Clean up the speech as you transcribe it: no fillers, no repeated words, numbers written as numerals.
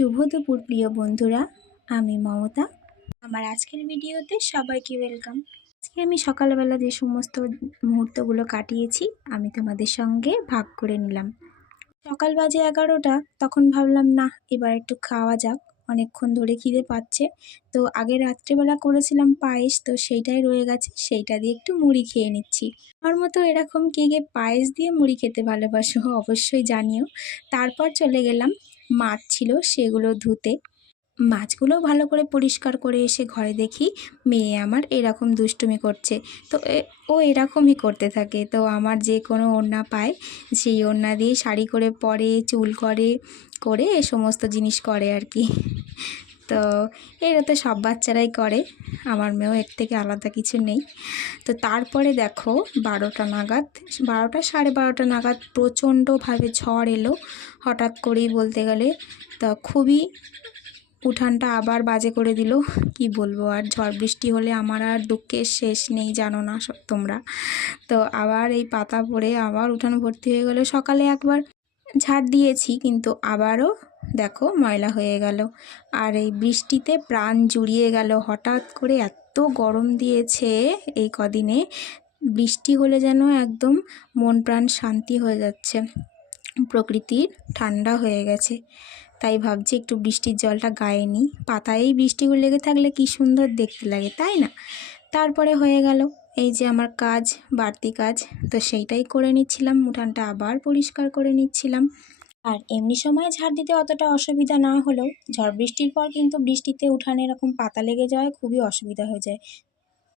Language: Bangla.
শুভ দুপুর প্রিয় বন্ধুরা, আমি মমতা। আমার আজকের ভিডিওতে সবাইকে ওয়েলকাম। আজকে আমি সকালবেলা যে সমস্ত মুহূর্তগুলো কাটিয়েছি আমি তোমাদের সঙ্গে ভাগ করে নিলাম। সকাল বাজে 11টা, তখন ভাবলাম না এবার একটু খাওয়া যাক, অনেকক্ষণ ধরে খিদে পাচ্ছে। তো আগে রাত্রেবেলা করেছিলাম পায়েস, তো সেইটাই রয়ে গেছে, সেইটা দিয়ে একটু মুড়ি খেয়ে নিচ্ছি। আমার মতো এরকম কে কে পায়েস দিয়ে মুড়ি খেতে ভালোবাসো অবশ্যই জানিও। তারপর চলে গেলাম, মাছ ছিল সেগুলো ধুতে। মাছগুলো ভালো করে পরিষ্কার করে এসে ঘরে দেখি মেয়ে আমার এরকম দুষ্টুমি করছে। তো ও এরকমই করতে থাকে। তো আমার যে কোনো ওড়না পায় সেই ওড়না দিয়ে শাড়ি করে পরে, চুল করে এ সমস্ত জিনিস করে আর কি। তো এটা তো সব বাচ্চারাই করে, আমার মেয়েও এর থেকে আলাদা কিছু নেই। তো তারপরে দেখো 12টা নাগাদ, 12টা সাড়ে 12টা নাগাদ প্রচণ্ডভাবে ঝড় এলো হঠাৎ করেই বলতে গেলে। তা খুবই উঠানটা আবার বাজে করে দিল, কি বলবো। আর ঝড় বৃষ্টি হলে আমার আর দুঃখের শেষ নেই, জানো না তোমরা। তো আবার এই পাতা পড়ে আবার উঠান ভর্তি হয়ে গেল। সকালে একবার ঝাড় দিয়েছি কিন্তু আবারও দেখো ময়লা হয়ে গেল। আর এই বৃষ্টিতে প্রাণ জুড়িয়ে গেল, হঠাৎ করে এত গরম দিয়েছে এই কদিনে। বৃষ্টি হলে যেন একদম মন প্রাণ শান্তি হয়ে যাচ্ছে, প্রকৃতির ঠান্ডা হয়ে গেছে। তাই ভাবছি একটু বৃষ্টির জলটা গায়ে নিই, পাতায় বৃষ্টিগুলো লেগে থাকলে কি সুন্দর দেখতে লাগে, তাই না? তারপরে হয়ে গেল এই যে আমার কাজ, বাড়তি কাজ, তো সেইটাই করে নিচ্ছিলাম, উঠানটা আবার পরিষ্কার করে নিচ্ছিলাম। আর এমনি সময় ঝাড় দিতে অতটা অসুবিধা না হলেও ঝড় বৃষ্টির পর কিন্তু বৃষ্টিতে উঠানে এরকম পাতা লেগে যাওয়ায় খুবই অসুবিধা হয়ে যায়।